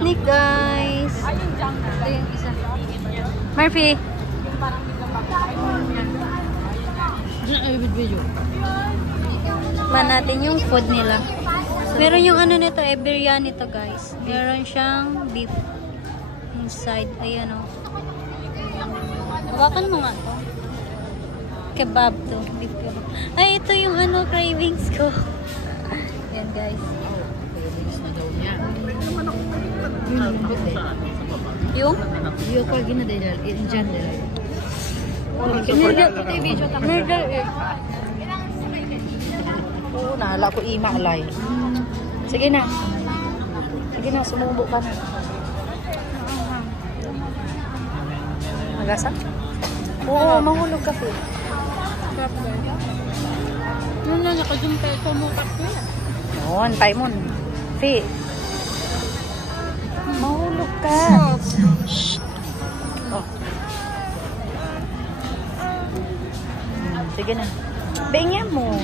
Nick, guys. Ito yung isa. Murphy. Man natin yung food nila. Meron yung ano nito, biryani to, guys. Meron siyang beef inside. Ayan, o. Hawakan mo nga to. Kebab to. Beef kebab. Ay, ito yung ano, cravings ko. Ayan, guys. Yung? Yung pag ginadala, dyan dala. Murder eh. Oo, nahala ko imalay. Sige na. Sige na, sumubo ka na. Magasa? Oo, mahulog ka, Fi. Yun na, nakajumpay ko mo kasi. Noon, Paimon. Fi. Mahulog ka. Shh. Oh. Sige na. Bengyan mo.